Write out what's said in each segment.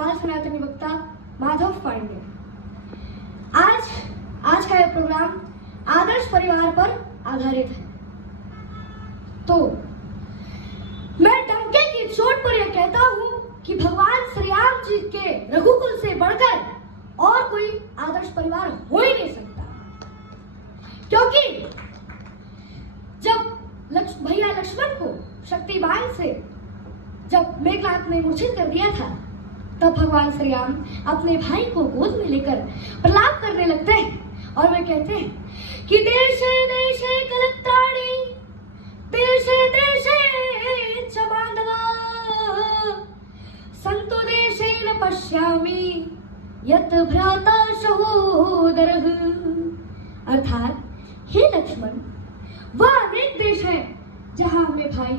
बाल सनातनी वक्ता माधव पांडे। आज का यह प्रोग्राम आदर्श परिवार पर आधारित है। तो मैं डंके की चोट पर यह कहता हूं कि भगवान श्री राम जी के रघुकुल से बढ़कर और कोई आदर्श परिवार हो ही नहीं सकता, क्योंकि जब भैया लक्ष्मण को शक्तिबाण से जब मेघनाथ ने मूर्छित कर दिया था, तब भगवान श्री राम अपने भाई को गोद में लेकर प्रलाप करने लगते हैं और वे कहते हैं कि देशे देशे कलत्राणि देशे देशे च बांधवा संतो देशे न पश्यामि यत् भ्राता सहोदरः। अर्थात हे लक्ष्मण, वह अनेक देश है जहां हमें भाई,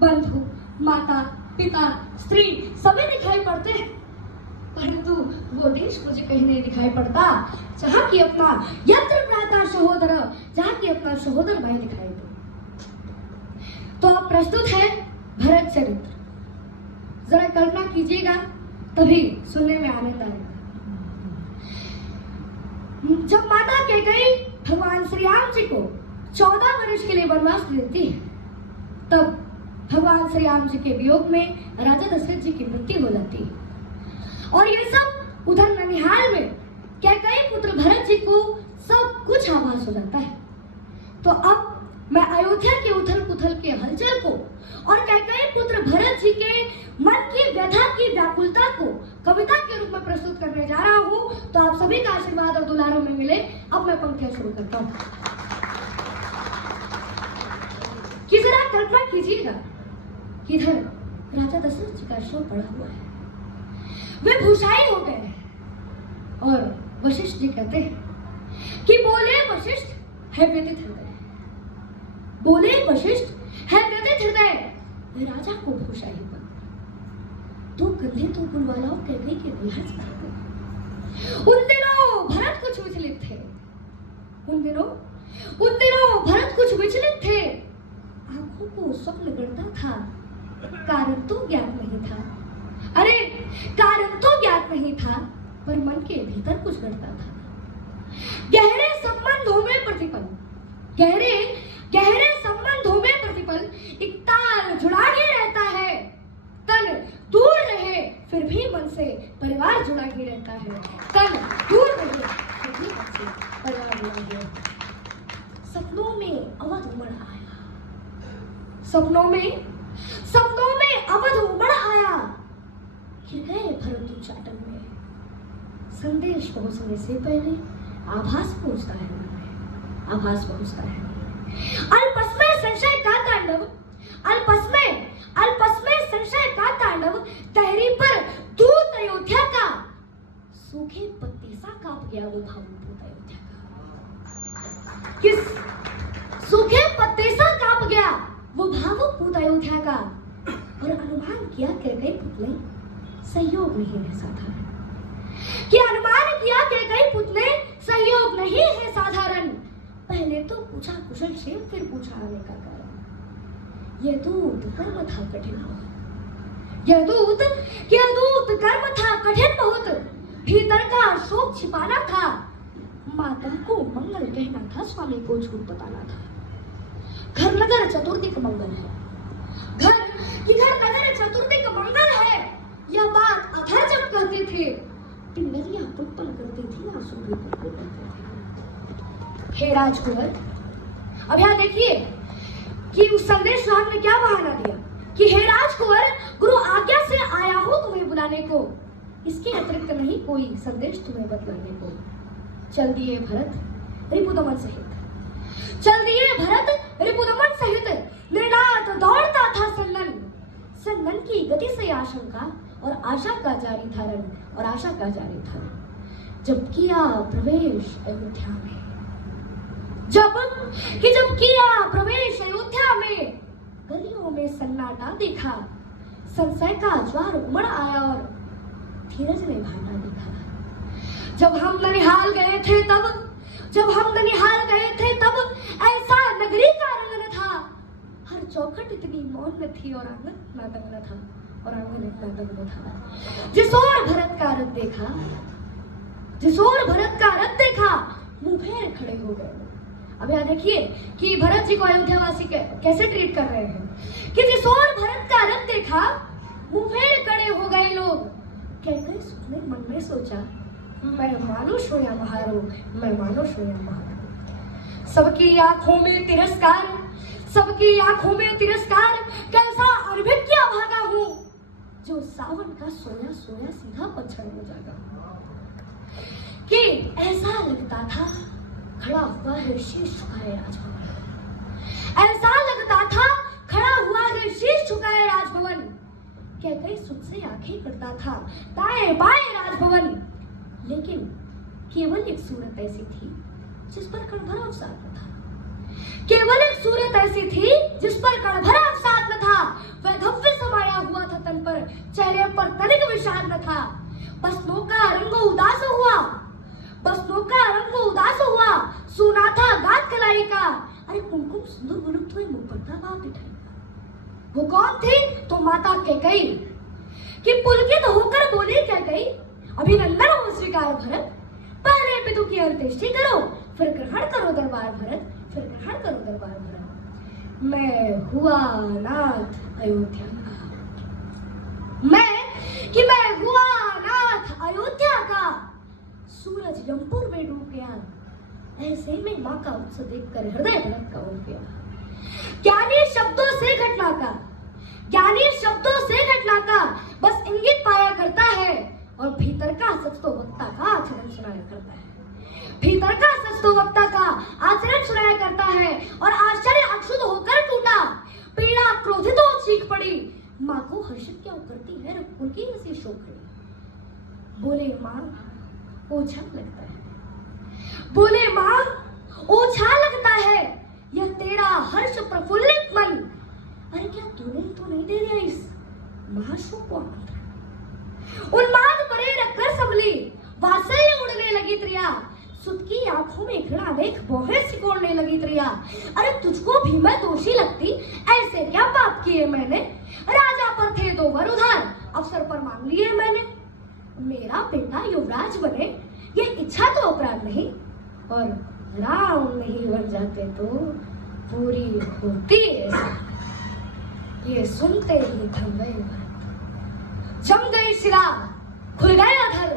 बंधु, माता, पिता, स्त्री सभी दिखाई पड़ते हैं, परंतु वो देश मुझे कहीं नहीं दिखाई पड़ता जहां की अपना यत्र भ्राता सहोदर, जहां की अपना सहोदर भाई दिखाई दे। तो अब प्रस्तुत है भरत चरित्र। जरा कल्पना कीजिएगा, तभी सुनने में आनंद आएगा। जब माता कैकेयी भगवान श्री राम जी को 14 वर्ष के लिए वनवास देती है, तब भगवान श्री राम जी के वियोग में राजा दशरथ जी की मृत्यु हो जाती है। और ये सब उधर ननिहाल में कैकेयी पुत्र भरत जी को सब कुछ आभास हो जाता है। तो अब मैं अयोध्या के उथल पुथल के हलचल को और कैकेयी पुत्र भरत जी के मन की व्यथा की व्याकुलता को कविता के रूप में प्रस्तुत करने जा रहा हूँ। तो आप सभी का आशीर्वाद और दुलारों में मिले। अब मैं पंक्तियां शुरू करता हूँ। कि जरा कल्पना कीजिएगा, इधर राजा दशरथ जी का शव पड़ा हुआ है, वे भूषाई हो गए हैं और वशिष्ठ जी कहते हैं कि बोले वशिष्ठ है व्यथित हृदय, बोले वशिष्ठ है व्यथित हृदय राजा को भूषाई पर। तो कंधे तो पुलवालाओं कैकेयी के लिहाज करते। उन दिनों भरत कुछ विचलित थे, उन दिनों भरत कुछ विचलित थे। आंखों को स्वप्न गढ़ता था, कारण तो ज्ञात नहीं था। अरे कारण तो ज्ञात नहीं था, पर मन के भीतर कुछ गढ़ता था। गहरे संबंधों में प्रतिपल, गहरे संबंधों में प्रतिपल एक तार जुड़ा ही रहता है। तन दूर रहे फिर भी मन से परिवार जुड़ा ही रहता है। तन दूर रहे फिर भी मन से परिवार जुड़ा ही रहता है। सपनों में अवध उमड़ आया, सपनों में अवध उमड़ आया। गिर गए भरत उच्चाटन में, संदेश पहुंचने से पहले आभास पहुंचता है, आभास पहुंचता है। अल्पस्मय संशय का तांडव, अल्पस्मय संशय का तांडव, तहरी पर दूत अयोध्या का, सूखे पत्ते सा कांप गया वो भावुक अयोध्या का। किस सूखे पत्ते सा कांप गया वो भावुक पूत अयोध्या का। और अनुमान किया कैकेयी पुत ने सहयोग नहीं है साधारण, कि अनुमान किया कैकेयी पुत ने सहयोग नहीं है साधारण। पहले तो पूछा कुशल क्षेम, फिर पूछा आने का कारण। यह दूत कर्म था कठिन बहुत, यह दूत कर्म था कठिन बहुत। भीतर का शोक छिपाना था, मातम को मंगल कहना था, स्वामी को झूठ बताना था। घर नगर चतुर्दिक मंगल है, घर नगर चतुर्दिक मंगल है, यह बात अधर जब कहते थे, पिंडलियां पुटपल करती थी, आंसू भी करते थे। हे राजकुंवर, अब यहाँ देखिए कि उस संदेश राम ने क्या बहाना दिया कि हे राजकुंवर, गुरु आज्ञा से आया हूं तुम्हें बुलाने को, इसके अतिरिक्त नहीं कोई संदेश तुम्हें बतलाने को। चल दिए भरत रिपुदमन सहित, चल दिए भरत रिपुदमन सहित। निर्णात दौड़ता था सन्नन की गति से आशंका और आशा का जारी धारण, और आशा का जारी धारण। जब किया प्रवेश अयोध्या में, जब किया प्रवेश अयोध्या में, गलियों में सन्नाटा देखा, संशय का ज्वार उमड़ आया और धीरज ने भाटा देखा। जब हम ननिहाल गए थे तब ऐसा नगरी का रंग न था, हर चौखट इतनी मौन में थी और आंगन इतना दंग न था। और आंगन एक नाटक देखा। जिस ओर भरत का रथ देखा, जिस ओर भरत का रथ देखा, मुंह फेर खड़े हो गए। अब यहाँ देखिए कि भरत जी को अयोध्यावासी कैसे ट्रीट कर रहे हैं कि जिस ओर भरत का रथ देखा, मुंह फेर खड़े हो गए लोग। कैकई उसने मन में सोचा, मैं मानुष हूं या महारोग, मैं मानुष हूं या महारोग। सबकी आंखों में तिरस्कार, सबकी आंखों में तिरस्कार, कैसा अनभिज्ञ भागा हूं, जो सावन का सोया सोया सीधा पत्थर में जागा। कि ऐसा लगता था खड़ा हुआ है शीश झुकाए राजभवन, ऐसा लगता था खड़ा हुआ है शीश झुकाए राजभवन। कैकई सुख से आंखें करता था दाएं बाएं राजभवन, लेकिन केवल एक सूरत ऐसी थी जिस पर कण भरा अवसाद न था। केवल एक सूरत ऐसी थी जिस पर कण भरा अवसाद न था। वह धव्य समाया हुआ था तन पर, चेहरे पर तनिक विषाद न था। बसनों का रंग उदास हुआ, बसनों का रंग उदास हुआ, सुना था गात कलाई का। अरे कुमकुम सुंदर गुलुक तो मुंह पर था बाप बिठाई। वो कौन थी? तो माता कैकई। कि पुलकित होकर बोली कैकई, अभिनंदन हो स्वीकार भरत, पहले पितु की अंत्येष्टि करो, फिर ग्रहण करो दरबार भरत, फिर ग्रहण करो दरबार भरत। मैं हुआ नाथ अयोध्या का, मैं हुआ नाथ अयोध्या का। सूरज यमपुर में डूब गया, ऐसे में माँ का उत्सव देखकर हृदय भरत का उठ गया। ज्ञानी शब्दों से घटना का, ज्ञानी शब्दों से घटना का बस इंगित पाया करता है, और भीतर का सच तो वक्ता का आचरण सुनाया करता है। भीतर का सच तो वक्ता का आचरण सुनाया करता है। और आश्चर्य अक्षुत होकर टूटा, पीड़ा क्रोधित हो चीख पड़ी। माँ को हर्षित क्या करती है, रघुकुल की हंसी शोक गई। बोले माँ ओछा लगता है, बोले माँ ओछा लगता है यह तेरा हर्ष प्रफुल्लित मन। अरे क्या तूने तो नहीं दे दिया इस महाशोक को आमंत्रण? उन्माद परे रखकर संभली, वात्सल्य उड़ने लगी त्रिया। सुत की आंखों में घृणा देख भौहें सिकोड़ने लगी त्रिया। अरे तुझको भी मैं दोषी लगती, ऐसे क्या पाप किए मैंने? राजा पर थे दो वर उधार, अवसर पर मांग लिए मैंने। मेरा बेटा युवराज बने ये इच्छा तो अपराध नहीं, और राम नहीं बन जाते तो पूरी होती ये सुनते ही थम गए भरत। जम गई शिला, खुल गया अधर,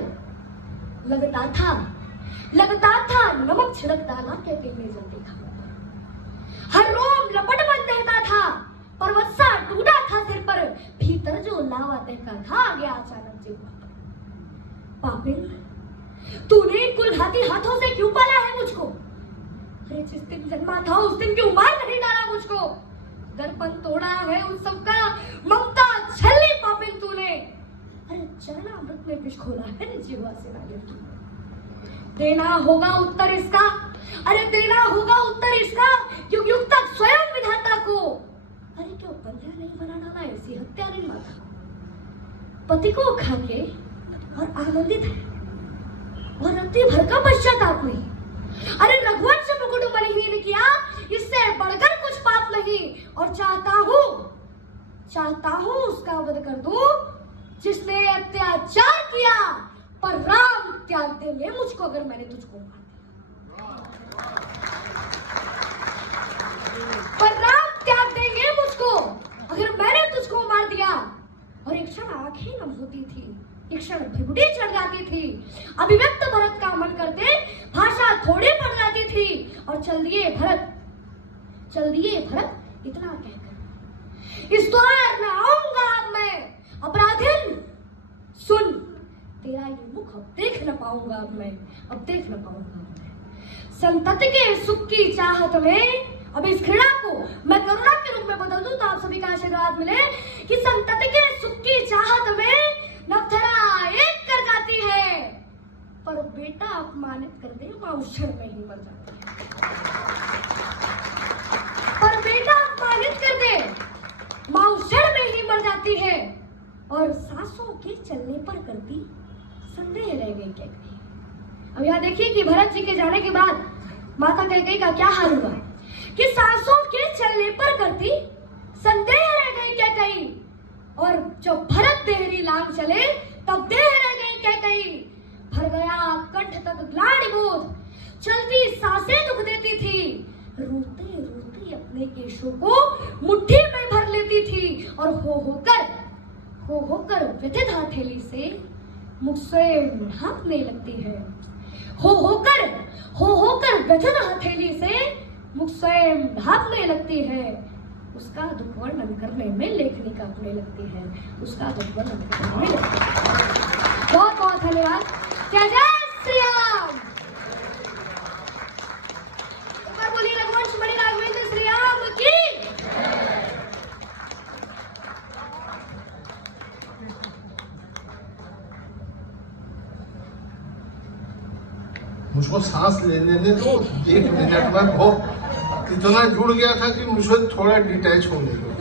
लगता था नमक छिड़क डाला कैकई ने जब देखा। हर रोम लपट बन रहता था, पर्वतसा टूटा था सिर पर, भीतर जो लावा दहका था आ गया अचानक जीव पर। पापिन तूने कुलघाती हाथों से क्यों पाला है मुझको? अरे जिस दिन जन्मा था उस दिन क्यों मार नहीं डाला मुझको? दर्पण तोड़ा है उस सबका, ममता छली पापिन तूने। अरे चरणामृत में विष घोला है जीवा से नागिन तूने। देना होगा उत्तर इसका, अरे देना होगा उत्तर इसका युग युग तक स्वयं विधाता को। अरे क्यों बंध्या नहीं बना डाला ऐसी हत्यारी माता? पति को खाके और आनंदित है, और रत्ती भर का पश्चाताप नहीं। अरे रघुवंश मुकुट बलहीन किया, इससे बढ़कर कुछ पाप नहीं। और चाहता हूं उसका वध कर दूं जिसने अत्याचार किया, पर राम त्याग देंगे मुझको अगर मैंने तुझको मार दिया। पर राम त्याग देंगे मुझको अगर मैंने तुझको मार दिया। और एक क्षण आंखें नम होती थी, एक क्षण भ्रिकुटी चढ़ जाती थी, अभिव्यक्त भरत का मन करते भाषा थोड़ी पड़ जाती थी। और चल दिए भरत इतना कहकर, इस द्वार में आऊंगा अब मैं, अपराधिन सुन तेरा ये मुख अब देख न पाऊंगा अब देख न पाऊंगा। संतति के सुख की चाहत में अब इस घृणा को मैं करुणा के रूप में बदल दूं तो आप सभी का आशीर्वाद मिले कि संतति के सुख की चाहत में नवथरा एक कर जाती है, पर बेटा अपमानित कर दे मां उस क्षण में ही मर जाती है। पर बेटा अपमानित कर दे मां उस क्षण में ही मर जाती है। और सासों के चलने पर करती संदेह रह गई कैकई। अब यहाँ देखिए कि भरत जी के जाने के बाद माता कैकई का क्या हाल हुआ कि सासों के चलने पर करती संदेह रह गई कैकई। और जब भरत देहरी लांग चले तब देह रह गई कैकई, भर गया कंठ तक ग्लानि बोध, चलती सांसें दुख देती थी, रोते रोते अपने केशों को मुट्ठी में भर लेती थी और हो होकर व्यथित हथेली से मुख स्वयं ढांपने लगती है। हो होकर व्यथित हथेली से मुख स्वयं ढांपने लगती है। उसका दुख वर्णन करने में लेखनी कांपने लगती है, उसका दुख वर्णन करने में लगती है। बहुत बहुत धन्यवाद। जय जय श्री राम। एक बार बोलिए रघुवंश मणि राघवेंद्र श्री राम की। मुझको सांस लेने दो, 1 मिनट में बहुत इतना जुड़ गया था कि मुझे थोड़ा डिटैच होने दो।